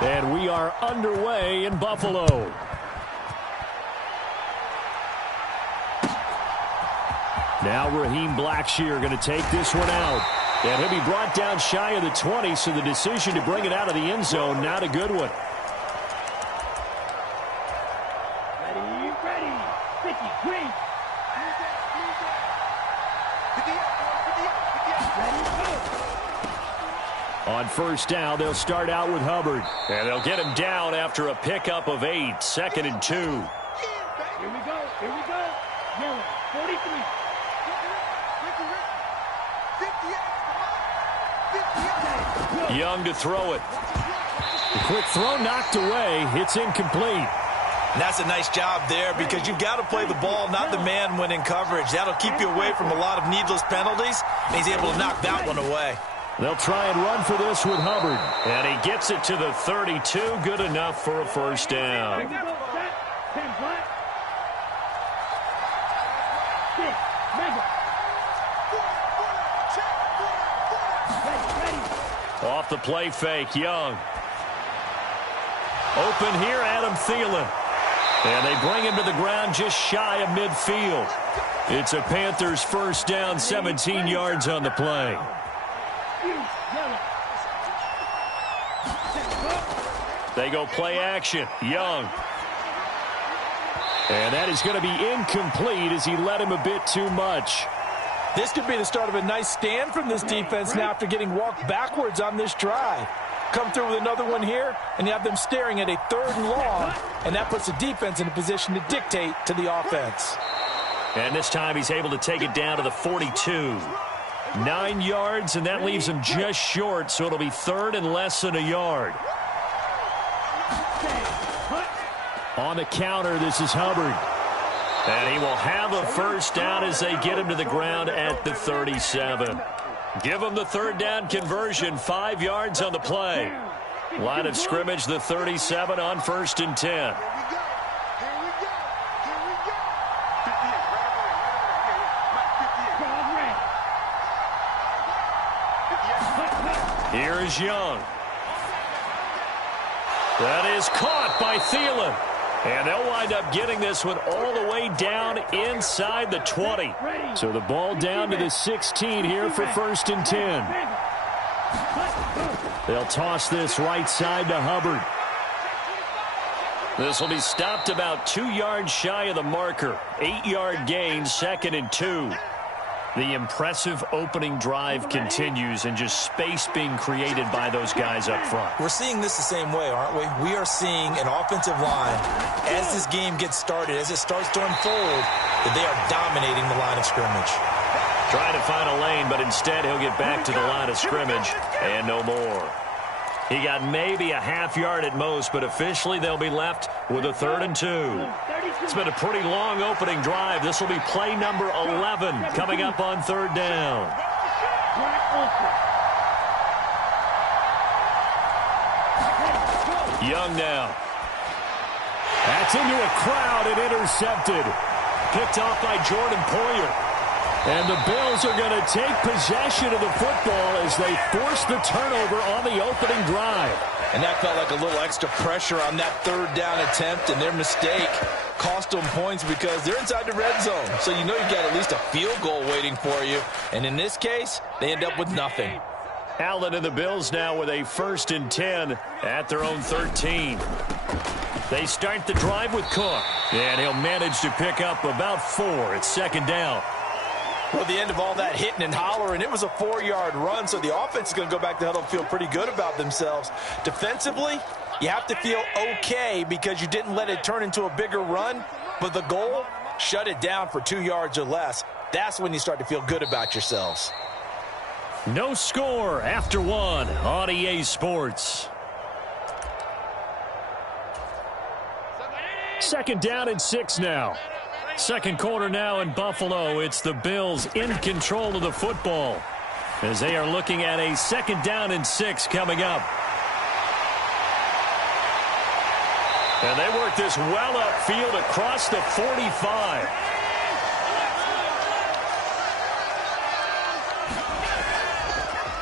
And we are underway in Buffalo. Now Raheem Blackshear going to take this one out. And he'll be brought down shy of the 20, so the decision to bring it out of the end zone, not a good one. Ready. 50, green. On first down, they'll start out with Hubbard. And they'll get him down after a pickup of 8, 2nd and 2. Here we go. Yellow, 43. Young to throw it. The quick throw knocked away. It's incomplete. And that's a nice job there because you've got to play the ball, not the man when in coverage. That'll keep you away from a lot of needless penalties, and he's able to knock that one away. They'll try and run for this with Hubbard. And he gets it to the 32. Good enough for a first down. Off the play fake, Young. Open here, Adam Thielen. And they bring him to the ground just shy of midfield. It's a Panthers first down, 17 yards on the play. They go play action. Young. And that is going to be incomplete as he led him a bit too much. This could be the start of a nice stand from this defense now after getting walked backwards on this drive. Come through with another one here, and you have them staring at a 3rd and long, and that puts the defense in a position to dictate to the offense. And this time he's able to take it down to the 42. 9 yards, and that leaves him just short, so it'll be 3rd and less than a yard. On the counter, this is Hubbard. And he will have a first down as they get him to the ground at the 37. Give him the 3rd down conversion, 5 yards on the play. Line of scrimmage, the 37 on 1st and 10. Here is Young. That is caught by Thielen. And they'll wind up getting this one all the way down inside the 20. So the ball down to the 16 here for 1st and 10. They'll toss this right side to Hubbard. This will be stopped about 2 yards shy of the marker. 8-yard gain, 2nd and 2. The impressive opening drive continues and just space being created by those guys up front. We're seeing this the same way, aren't we? We are seeing an offensive line, as this game gets started, as it starts to unfold, that they are dominating the line of scrimmage. Trying to find a lane, but instead he'll get back to the line of scrimmage and no more. He got maybe a half yard at most, but officially they'll be left with a 3rd and 2. It's been a pretty long opening drive. This will be play number 11 coming up on 3rd down. Young now. That's into a crowd and intercepted. Picked off by Jordan Poyer. And the Bills are going to take possession of the football as they force the turnover on the opening drive. And that felt like a little extra pressure on that 3rd down attempt, and their mistake cost them points because they're inside the red zone. So you know you've got at least a field goal waiting for you. And in this case, they end up with nothing. Allen and the Bills now with a 1st and 10 at their own 13. They start the drive with Cook. And he'll manage to pick up about 4. It's 2nd down. Well, at the end of all that hitting and hollering, it was a 4-yard run, so the offense is going to go back to huddle and feel pretty good about themselves. Defensively, you have to feel okay because you didn't let it turn into a bigger run, but the goal, shut it down for 2 yards or less. That's when you start to feel good about yourselves. No score after 1 on EA Sports. 2nd down and 6 now. 2nd quarter now in Buffalo. It's the Bills in control of the football as they are looking at a 2nd down and 6 coming up. And they work this well upfield across the 45.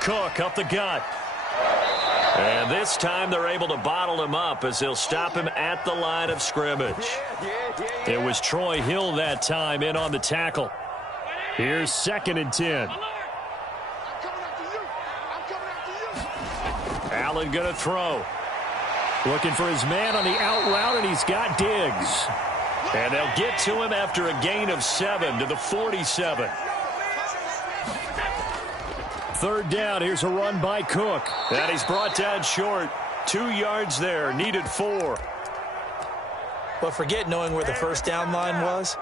Cook up the gut. And this time they're able to bottle him up as they'll stop him at the line of scrimmage. It was Troy Hill that time in on the tackle. Here's 2nd and 10. Allen going to throw. Looking for his man on the out route, and he's got Diggs. And they'll get to him after a gain of 7 to the 47. 3rd down. Here's a run by Cook. And he's brought down short. 2 yards there. Needed 4. But forget knowing where the first down line was.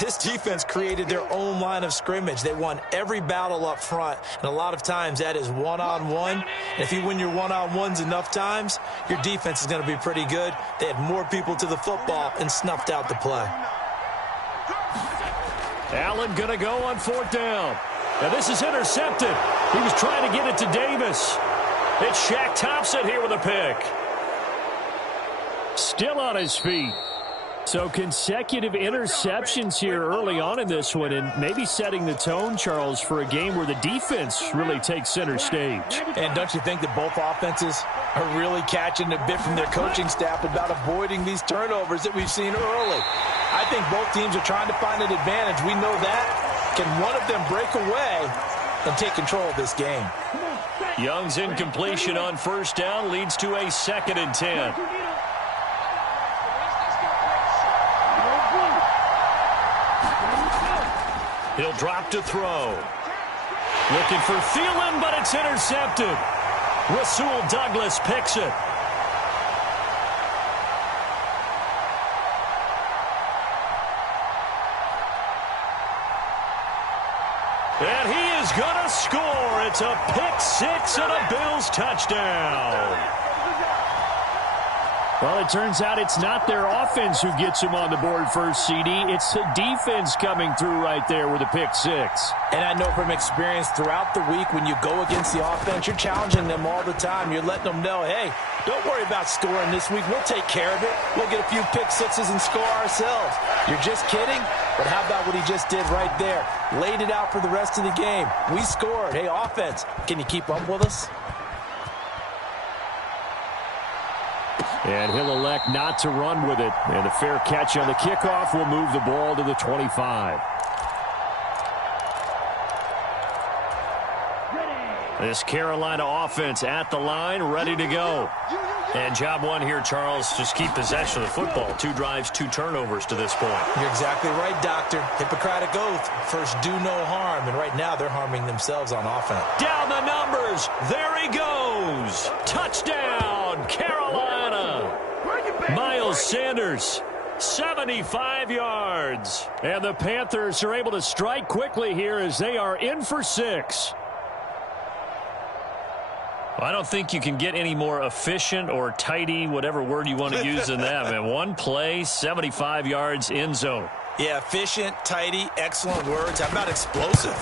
This defense created their own line of scrimmage. They won every battle up front, and a lot of times that is one-on-one. And if you win your one-on-ones enough times, your defense is going to be pretty good. They had more people to the football and snuffed out the play. Allen going to go on 4th down. Now this is intercepted. He was trying to get it to Davis. It's Shaq Thompson here with a pick. Still on his feet. So consecutive interceptions here early on in this one, and maybe setting the tone, Charles, for a game where the defense really takes center stage. And don't you think that both offenses are really catching a bit from their coaching staff about avoiding these turnovers that we've seen early? I think both teams are trying to find an advantage. We know that. Can one of them break away and take control of this game? Young's incompletion on 1st down leads to a 2nd and 10. He'll drop to throw. Looking for Thielen, but it's intercepted. Rasul Douglas picks it. And he is going to score. It's a pick 6 and a Bills touchdown. Well, it turns out it's not their offense who gets him on the board first, CD. It's the defense coming through right there with a pick 6. And I know from experience throughout the week when you go against the offense, you're challenging them all the time. You're letting them know, hey, don't worry about scoring this week. We'll take care of it. We'll get a few pick 6s and score ourselves. You're just kidding? But how about what he just did right there? Laid it out for the rest of the game. We scored. Hey, offense, can you keep up with us? And he'll elect not to run with it. And a fair catch on the kickoff will move the ball to the 25. This Carolina offense at the line, ready to go. And job one here, Charles, just keep possession of the football. 2 drives, 2 turnovers to this point. You're exactly right, Doctor. Hippocratic oath. First, do no harm. And right now, they're harming themselves on offense. Down the numbers. There he goes. Touchdown, Carolina. Miles Sanders, 75 yards. And the Panthers are able to strike quickly here as they are in for 6. I don't think you can get any more efficient or tidy, whatever word you want to use in that, man. 1 play, 75 yards, end zone. Yeah, efficient, tidy, excellent words. How about explosive?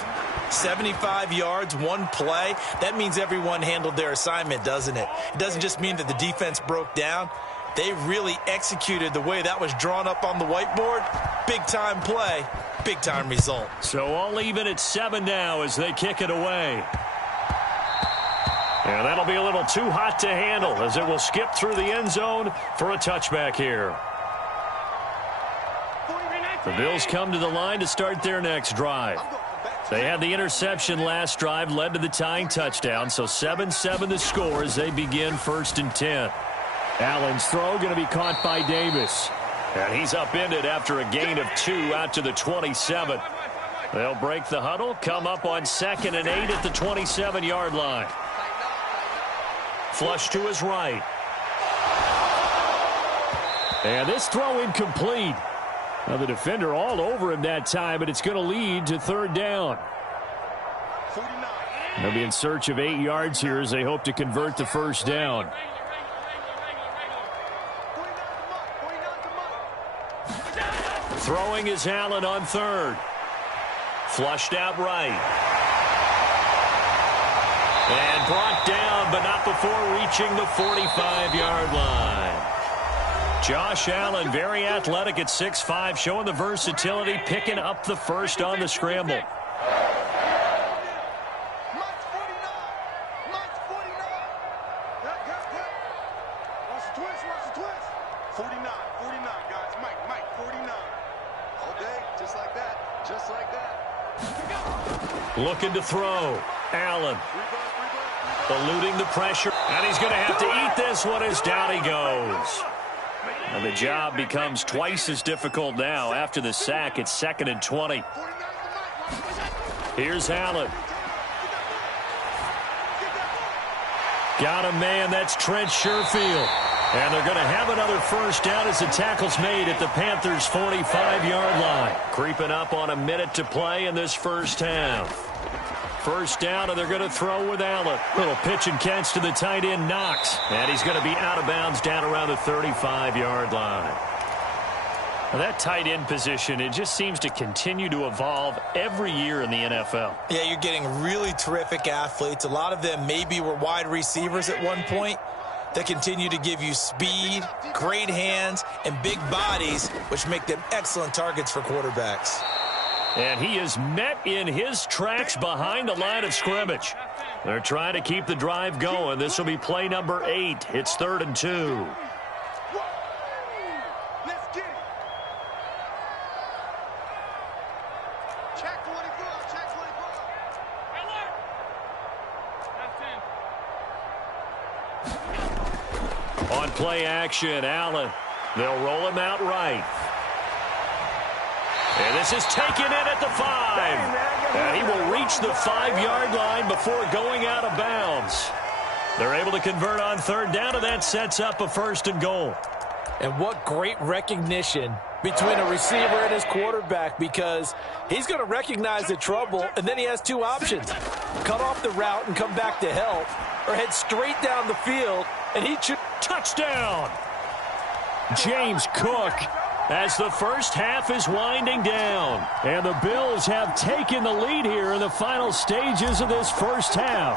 75 yards, 1 play. That means everyone handled their assignment, doesn't it? It doesn't just mean that the defense broke down. They really executed the way that was drawn up on the whiteboard. Big-time play, big-time result. So all even at 7 now as they kick it away. And that'll be a little too hot to handle as it will skip through the end zone for a touchback here. The Bills come to the line to start their next drive. They had the interception last drive, led to the tying touchdown, so 7-7 the score as they begin 1st and 10. Allen's throw going to be caught by Davis. And he's upended after a gain of 2 out to the 27. They'll break the huddle, come up on 2nd and 8 at the 27-yard line. Flush to his right. And this throw incomplete. Now the defender all over him that time, but it's going to lead to 3rd down. They'll be in search of 8 yards here as they hope to convert the 1st down. Throwing is Allen on 3rd. Flushed out right. And brought down, but not before reaching the 45-yard line. Josh Allen, very athletic at 6'5", showing the versatility, picking up the first on the scramble. Watch the twist. 49, guys. Mike, 49. All day, just like that. Just like that. Looking to throw. Allen. Eluding the pressure. And he's going to have to eat this one as down he goes. And the job becomes twice as difficult now. After the sack, it's 2nd and 20. Here's Allen. Got a man, that's Trent Sherfield. And they're going to have another first down as the tackle's made at the Panthers' 45-yard line. Creeping up on a minute to play in this first half. First down, and they're going to throw with Allen. Little pitch and catch to the tight end, Knox. And he's going to be out of bounds down around the 35-yard line. Now that tight end position, it just seems to continue to evolve every year in the NFL. Yeah, you're getting really terrific athletes. A lot of them maybe were wide receivers at one point that continue to give you speed, great hands, and big bodies, which make them excellent targets for quarterbacks. And he is met in his tracks behind the line of scrimmage. They're trying to keep the drive going. This will be play number 8. It's 3rd and 2. Let's get it. Check 24. Check 24. On play action, Allen. They'll roll him out right. And this is taken in at the 5. And he will reach the 5-yard line before going out of bounds. They're able to convert on 3rd down, and that sets up a 1st and goal. And what great recognition between a receiver and his quarterback, because he's going to recognize the trouble, and then he has 2 options. Cut off the route and come back to help, or head straight down the field, and he should... Touchdown! James Cook, as the first half is winding down. And the Bills have taken the lead here in the final stages of this first half.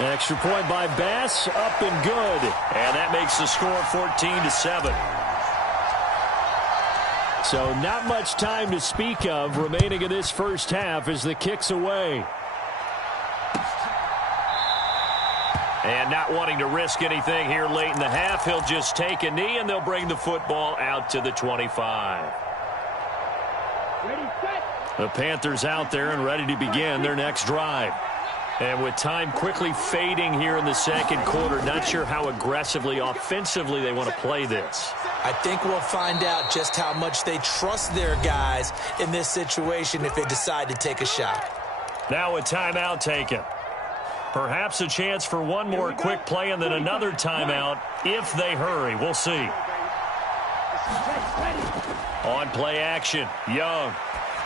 Extra point by Bass, up and good. And that makes the score 14-7. So not much time to speak of remaining in this first half as the kick's away. And not wanting to risk anything here late in the half, he'll just take a knee, and they'll bring the football out to the 25. Ready, set. The Panthers out there and ready to begin their next drive. And with time quickly fading here in the second quarter, not sure how aggressively, offensively they want to play this. I think we'll find out just how much they trust their guys in this situation if they decide to take a shot. Now a timeout taken. Perhaps a chance for one more quick play and then another timeout if they hurry. We'll see. On play action, Young.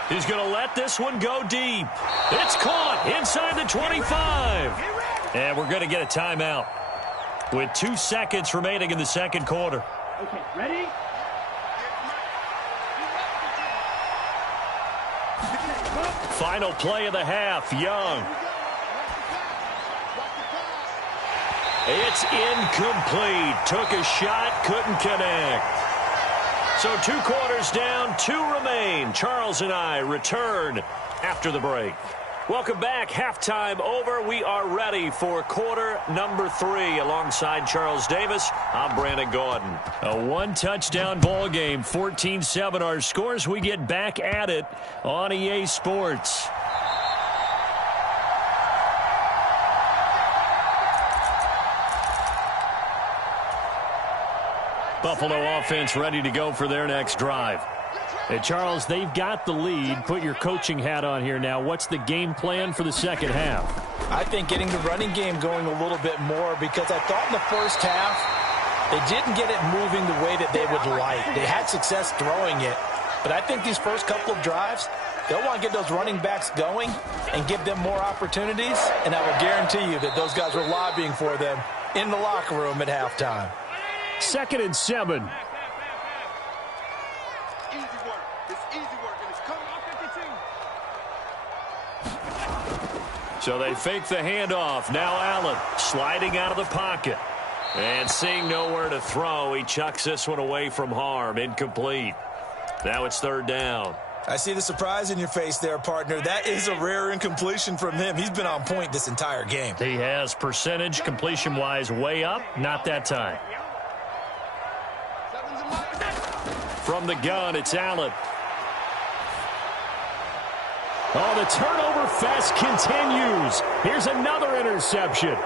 He's going to let this one go deep. It's caught inside the 25. And we're going to get a timeout with 2 seconds remaining in the second quarter. Okay, ready? Final play of the half, Young. It's incomplete. Took a shot, couldn't connect. So 2 quarters down, 2 remain. Charles and I return after the break. Welcome back. Halftime over. We are ready for quarter number 3. Alongside Charles Davis, I'm Brandon Gordon. A 1-touchdown ball game, 14-7 our scores. We get back at it on EA Sports. Buffalo offense ready to go for their next drive. Hey, Charles, they've got the lead. Put your coaching hat on here now. What's the game plan for the second half? I think getting the running game going a little bit more, because I thought in the first half they didn't get it moving the way that they would like. They had success throwing it, but I think these first couple of drives, they'll want to get those running backs going and give them more opportunities, and I will guarantee you that those guys were lobbying for them in the locker room at halftime. 2nd and 7. Easy work. It's easy work, and it's coming off 52. So they fake the handoff. Now Allen sliding out of the pocket. And seeing nowhere to throw, he chucks this one away from harm. Incomplete. Now it's 3rd down. I see the surprise in your face there, partner. That is a rare incompletion from him. He's been on point this entire game. He has percentage completion-wise way up. Not that time. From the gun, it's Allen. Oh, the turnover fest continues. Here's another interception.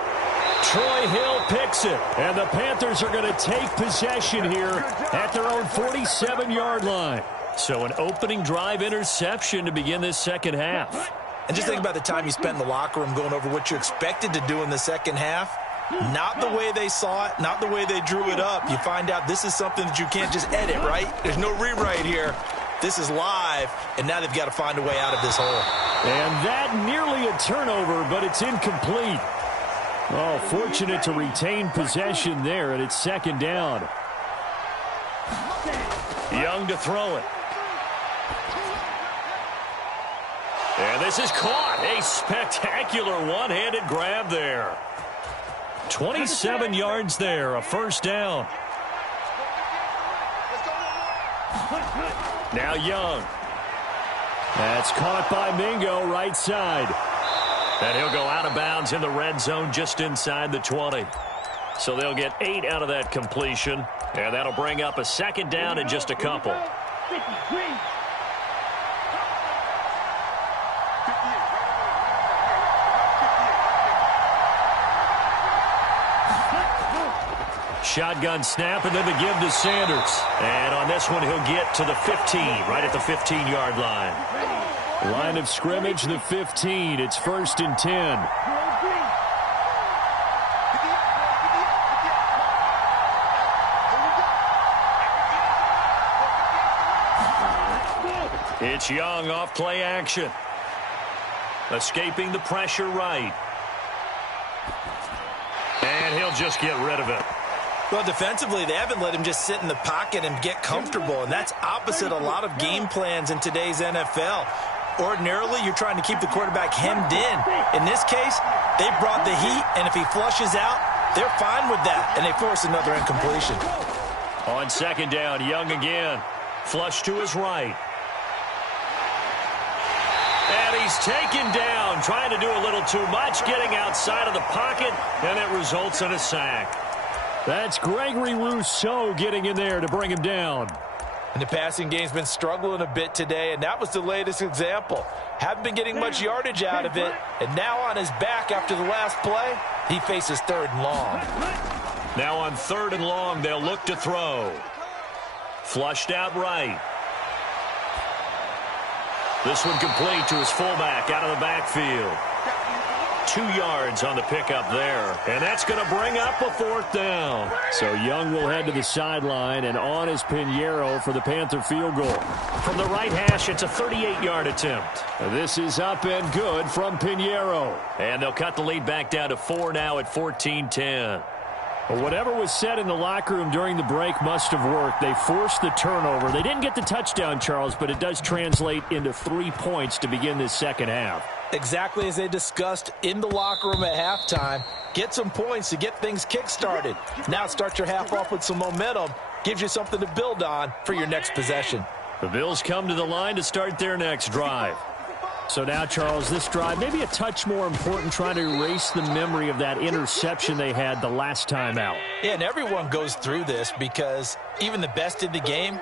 Troy Hill picks it, and the Panthers are going to take possession here at their own 47-yard line. So an opening drive interception to begin this second half. And just think about the time you spent in the locker room going over what you expected to do in the second half. Not the way they saw it, not the way they drew it up. You find out this is something that you can't just edit, right? There's no rewrite here. This is live, and now they've got to find a way out of this hole. And that nearly a turnover, but it's incomplete. Oh, fortunate to retain possession there, and it's second down. Young to throw it. And this is caught. A spectacular one-handed grab there. 27 yards there, a first down. Now Young. That's caught by Mingo, right side. And he'll go out of bounds in the red zone just inside the 20. So they'll get 8 out of that completion. And that'll bring up a second down in just a couple. Shotgun snap, and then the give to Sanders. And on this one, he'll get to the 15, right at the 15-yard line. Line of scrimmage, the 15. It's 1st and 10. It's Young off play action. Escaping the pressure right. And he'll just get rid of it. Well, defensively, they haven't let him just sit in the pocket and get comfortable, and that's opposite a lot of game plans in today's NFL. Ordinarily, you're trying to keep the quarterback hemmed in. In this case, they brought the heat, and if he flushes out, they're fine with that, and they force another incompletion. On second down, Young again. Flush to his right. And he's taken down, trying to do a little too much, getting outside of the pocket, and it results in a sack. That's Gregory Rousseau getting in there to bring him down. And the passing game's been struggling a bit today, and that was the latest example. Haven't been getting much yardage out of it, and now on his back after the last play, he faces 3rd and long. Now on 3rd and long, they'll look to throw. Flushed out right. This one complete to his fullback out of the backfield. 2 yards on the pickup there. And that's going to bring up a 4th down. So Young will head to the sideline, and on is Pinheiro for the Panther field goal. From the right hash, it's a 38-yard attempt. This is up and good from Pinheiro. And they'll cut the lead back down to 4 now at 14-10. Well, whatever was said in the locker room during the break must have worked. They forced the turnover. They didn't get the touchdown, Charles, but it does translate into 3 points to begin this second half. Exactly as they discussed in the locker room at halftime. Get some points to get things kick-started. Now start your half off with some momentum. Gives you something to build on for your next possession. The Bills come to the line to start their next drive. So now, Charles, this drive maybe a touch more important, trying to erase the memory of that interception they had the last time out. Yeah, and everyone goes through this because even the best in the game,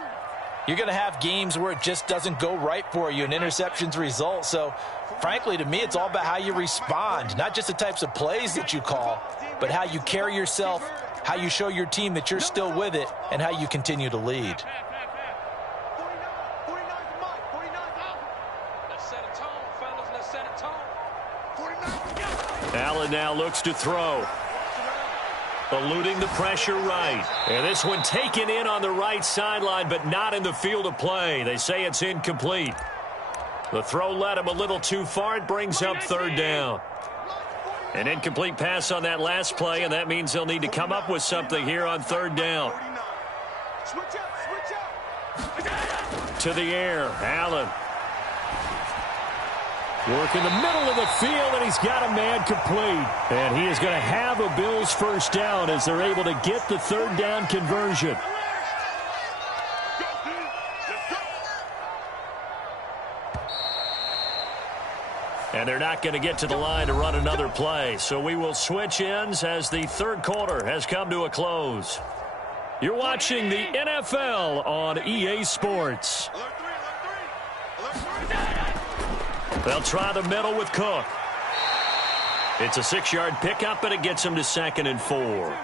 you're going to have games where it just doesn't go right for you, and interceptions result. So, frankly, to me, it's all about how you respond, not just the types of plays that you call, but how you carry yourself, how you show your team that you're still with it, and how you continue to lead. Allen now looks to throw. Eluding the pressure right. And this one taken in on the right sideline, but not in the field of play. They say it's incomplete. The throw led him a little too far. It brings up 3rd down. An incomplete pass on that last play, and that means they'll need to come up with something here on 3rd down. To the air, Allen. Work in the middle of the field, and he's got a man complete. And he is going to have a Bills first down as they're able to get the 3rd down conversion. And they're not going to get to the line to run another play. So we will switch ends as the third quarter has come to a close. You're watching the NFL on EA Sports. They'll try the middle with Cook. It's a 6-yard pickup, and it gets him to 2nd and 4.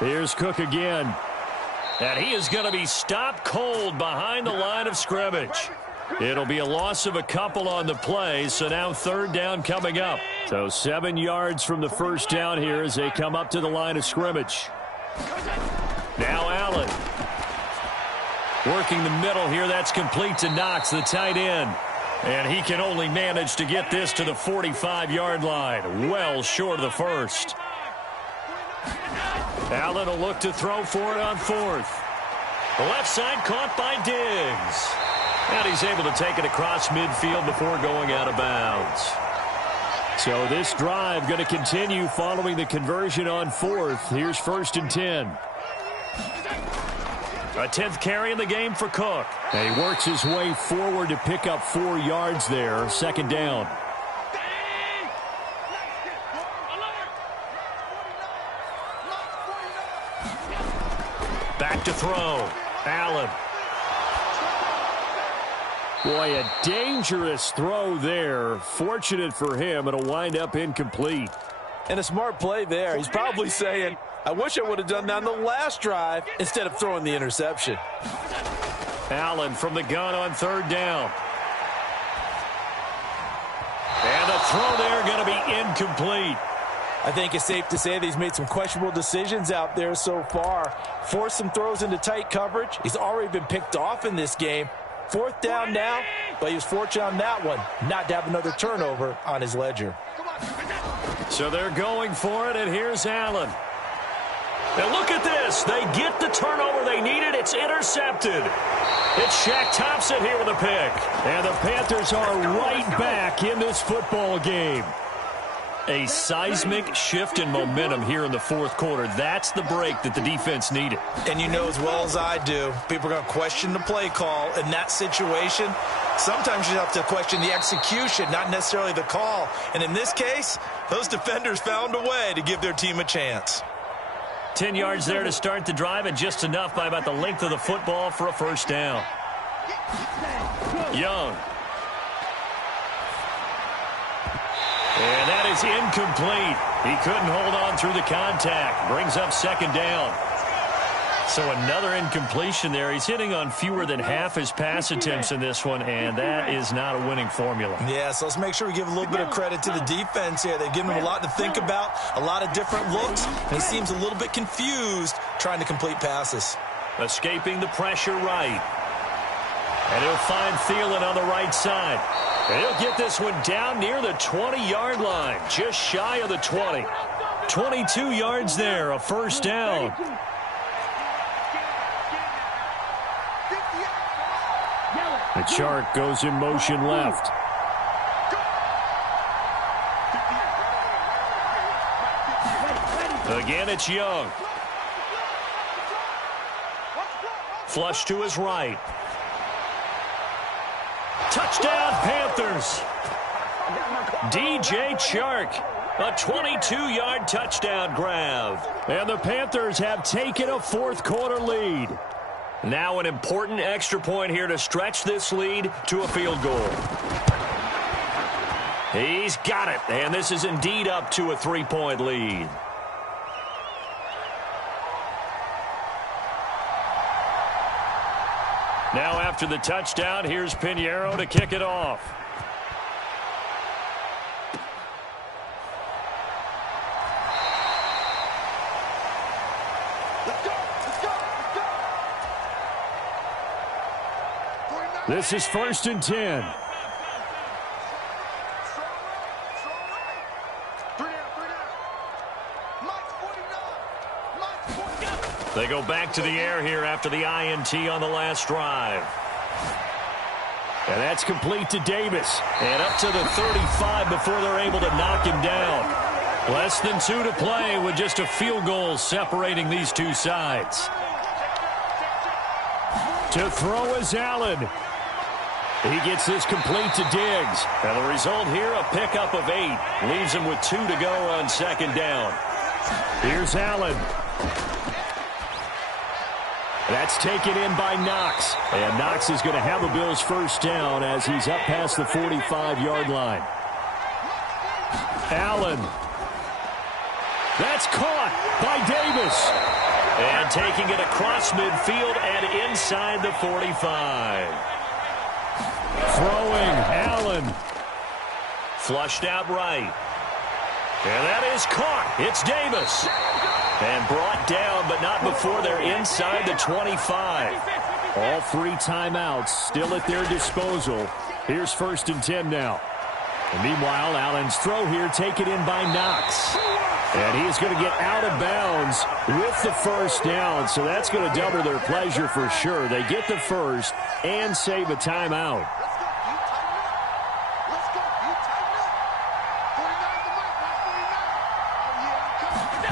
Here's Cook again. And he is going to be stopped cold behind the line of scrimmage. It'll be a loss of a couple on the play, so now 3rd down coming up. So 7 yards from the first down here as they come up to the line of scrimmage. Now Allen. Working the middle here, that's complete to Knox, the tight end. And he can only manage to get this to the 45-yard line, well short of the first. Allen will look to throw for it on 4th. The left side caught by Diggs. And he's able to take it across midfield before going out of bounds. So this drive going to continue following the conversion on 4th. Here's 1st and 10. A 10th carry in the game for Cook. And he works his way forward to pick up 4 yards there. 2nd down. Back to throw. Allen. Boy, a dangerous throw there. Fortunate for him, it'll wind up incomplete. And a smart play there. He's probably saying, I wish I would have done that on the last drive instead of throwing the interception. Allen from the gun on 3rd down. And the throw there going to be incomplete. I think it's safe to say that he's made some questionable decisions out there so far. Forced some throws into tight coverage. He's already been picked off in this game. 4th down now, but he was fortunate on that one not to have another turnover on his ledger. So they're going for it, and here's Allen. And look at this. They get the turnover they needed. It's intercepted. It's Shaq Thompson here with a pick. And the Panthers are right back in this football game. A seismic shift in momentum here in the 4th quarter. That's the break that the defense needed. And you know as well as I do, people are going to question the play call in that situation. Sometimes you have to question the execution, not necessarily the call. And in this case, those defenders found a way to give their team a chance. 10 yards there to start the drive, and just enough by about the length of the football for a 1st down. Young. And that is incomplete. He couldn't hold on through the contact. Brings up 2nd down. So another incompletion there. He's hitting on fewer than half his pass attempts in this one, and that is not a winning formula. Yeah, so let's make sure we give a little bit of credit to the defense here. They've given him a lot to think about, a lot of different looks, and he seems a little bit confused trying to complete passes. Escaping the pressure right. And he'll find Thielen on the right side. And he'll get this one down near the 20-yard line, just shy of the 20. 22 yards there, a 1st down. The Shark goes in motion left. Again, it's Young. Flush to his right. Touchdown, Panthers. DJ Chark, a 22-yard touchdown grab. And the Panthers have taken a 4th quarter lead. Now an important extra point here to stretch this lead to a field goal. He's got it, and this is indeed up to a 3-point lead. Now after the touchdown, here's Pinheiro to kick it off. This is 1st and 10. They go back to the air here after the INT on the last drive. And that's complete to Davis. And up to the 35 before they're able to knock him down. Less than 2 to play with just a field goal separating these two sides. To throw is Allen. He gets this complete to Diggs. And the result here, a pickup of 8. Leaves him with 2 to go on second down. Here's Allen. That's taken in by Knox. And Knox is going to have a Bills first down as he's up past the 45-yard line. Allen. That's caught by Davis. And taking it across midfield and inside the 45. Throwing, Allen. Flushed out right. And that is caught. It's Davis. And brought down, but not before they're inside the 25. All 3 timeouts still at their disposal. Here's 1st and 10 now. And meanwhile, Allen's throw here taken in by Knox. And he's going to get out of bounds with the first down. So that's going to double their pleasure for sure. They get the first and save a timeout.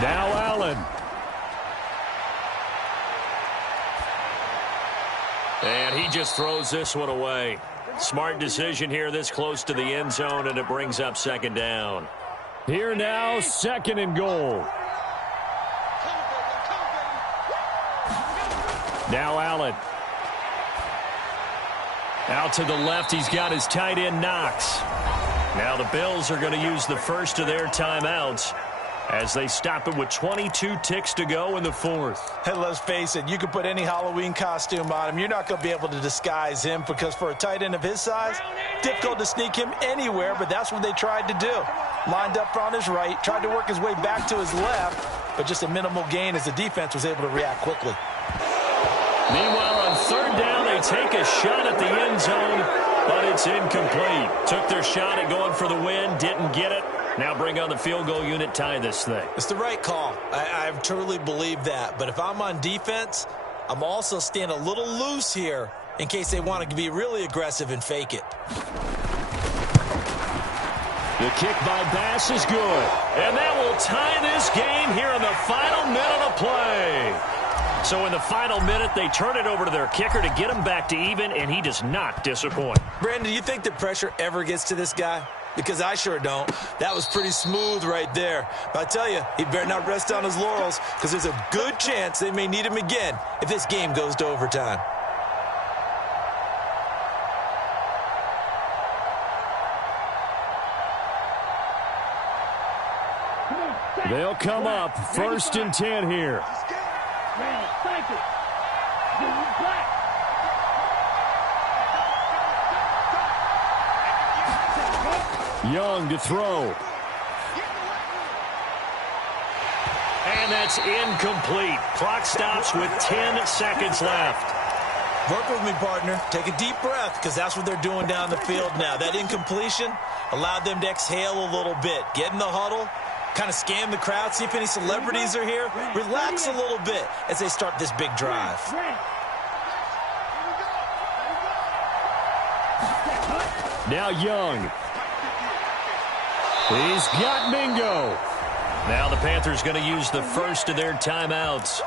Now Allen. And he just throws this one away. Smart decision here this close to the end zone, and it brings up second down. Here now, 2nd and goal. Now Allen. Out to the left, he's got his tight end Knox. Now the Bills are going to use the first of their timeouts as they stop it with 22 ticks to go in the 4th. Hey, let's face it, you can put any Halloween costume on him. You're not going to be able to disguise him because for a tight end of his size, difficult to sneak him anywhere, but that's what they tried to do. Lined up on his right, tried to work his way back to his left, but just a minimal gain as the defense was able to react quickly. Meanwhile, on 3rd down, they take a shot at the end zone, but it's incomplete. Took their shot at going for the win, didn't get it. Now bring on the field goal unit, tie this thing. It's the right call. I truly believe that. But if I'm on defense, I'm also staying a little loose here in case they want to be really aggressive and fake it. The kick by Bass is good. And that will tie this game here in the final minute of play. So in the final minute, they turn it over to their kicker to get him back to even, and he does not disappoint. Brandon, do you think the pressure ever gets to this guy? Because I sure don't. That was pretty smooth right there. But I tell you, he better not rest on his laurels because there's a good chance they may need him again if this game goes to overtime. They'll come up 1st and 10 here. Young to throw. And that's incomplete. Clock stops with 10 seconds left. Work with me, partner. Take a deep breath because that's what they're doing down the field now. That incompletion allowed them to exhale a little bit. Get in the huddle, kind of scan the crowd, see if any celebrities are here. Relax a little bit as they start this big drive. Now Young. He's got Mingo. Now the Panthers going to use the first of their timeouts.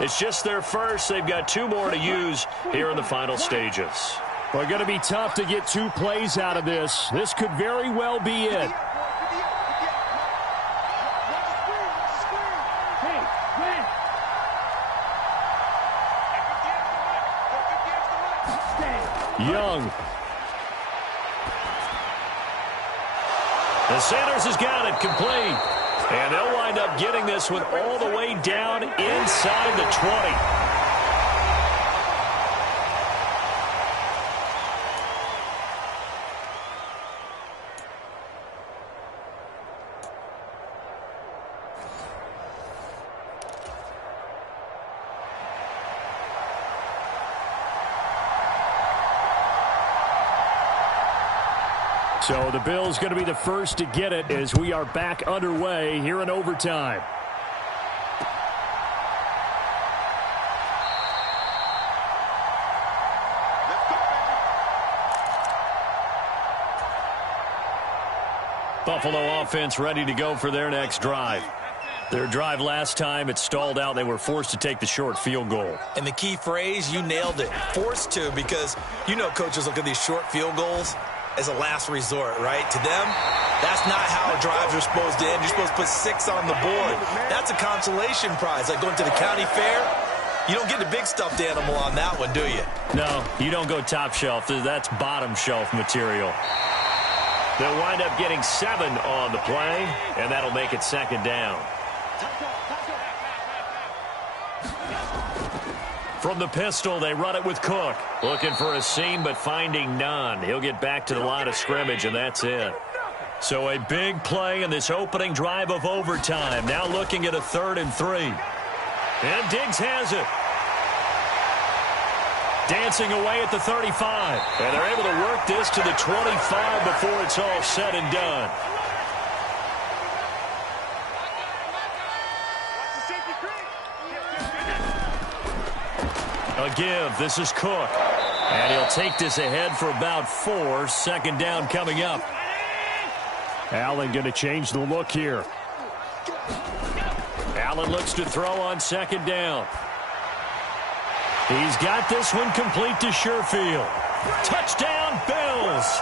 It's just their first. They've got 2 more to use here in the final stages. Well, going to be tough to get 2 plays out of this. This could very well be it. Young. The Sanders has got it complete. And they'll wind up getting this one all the way down inside the 20. So the Bills going to be the first to get it as we are back underway here in overtime. Buffalo offense ready to go for their next drive. Their drive last time, it stalled out. They were forced to take the short field goal. And the key phrase, you nailed it, forced to, because you know coaches look at these short field goals as a last resort, right? To them, that's not how drives are supposed to end. You're supposed to put 6 on the board. That's a consolation prize, like going to the county fair. You don't get the big stuffed animal on that one, do you? No, you don't go top shelf. That's bottom shelf material. They'll wind up getting 7 on the play, and that'll make it second down. From the pistol, they run it with Cook. Looking for a seam, but finding none. He'll get back to the line of scrimmage, and that's it. So a big play in this opening drive of overtime. Now looking at a 3rd and 3. And Diggs has it. Dancing away at the 35. And they're able to work this to the 25 before it's all said and done. A give. This is Cook. And he'll take this ahead for about 4. Second down coming up. Allen going to change the look here. Allen looks to throw on second down. He's got this one complete to Sherfield. Touchdown, Bills.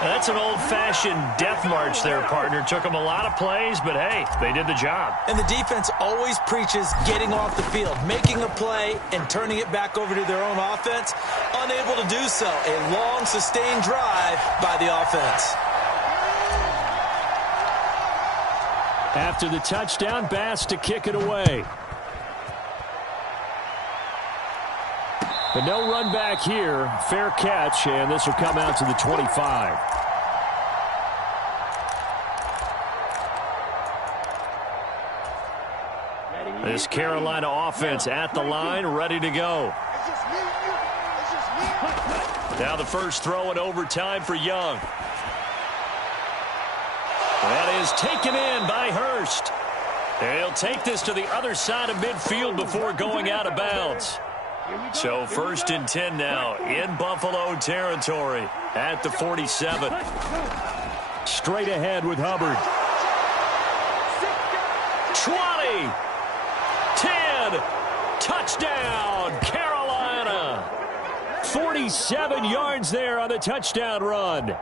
That's an old-fashioned death march there, partner. Took them a lot of plays, but, hey, they did the job. And the defense always preaches getting off the field, making a play, and turning it back over to their own offense. Unable to do so. A long, sustained drive by the offense. After the touchdown, Bass to kick it away. But no run back here. Fair catch, and this will come out to the 25. This Carolina offense at the line, ready to go. Now the first throw in overtime for Young. That is taken in by Hurst. And he'll take this to the other side of midfield before going out of bounds. So 1st and 10 now in Buffalo territory at the 47. Straight ahead with Hubbard. 20. 10. Touchdown, Carolina. 47 yards there on the touchdown run.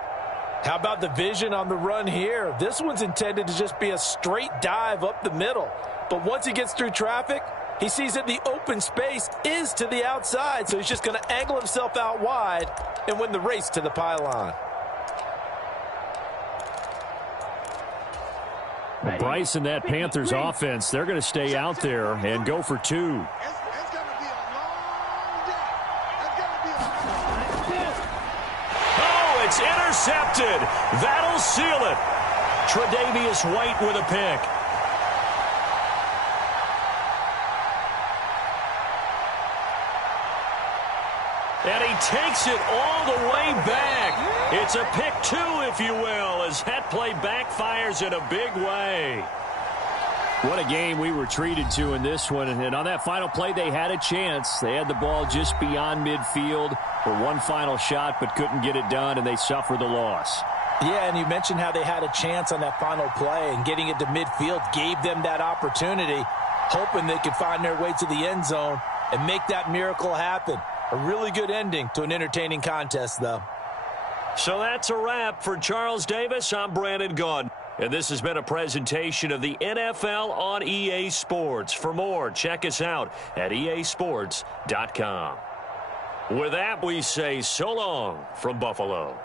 How about the vision on the run here? This one's intended to just be a straight dive up the middle. But once he gets through traffic, he sees that the open space is to the outside, so he's just going to angle himself out wide and win the race to the pylon. Bryce and that Panthers offense, they're going to stay out there and go for 2. It's going to be a long day. It's going to be a Oh, it's intercepted. That'll seal it. Tre'Davious White with a pick. And he takes it all the way back. It's a pick 2, if you will, as that play backfires in a big way. What a game we were treated to in this one. And on that final play, they had a chance. They had the ball just beyond midfield for one final shot, but couldn't get it done, and they suffered the loss. Yeah, and you mentioned how they had a chance on that final play, and getting it to midfield gave them that opportunity, hoping they could find their way to the end zone and make that miracle happen. A really good ending to an entertaining contest, though. So that's a wrap for Charles Davis. I'm Brandon Gaudin. And this has been a presentation of the NFL on EA Sports. For more, check us out at easports.com. With that, we say so long from Buffalo.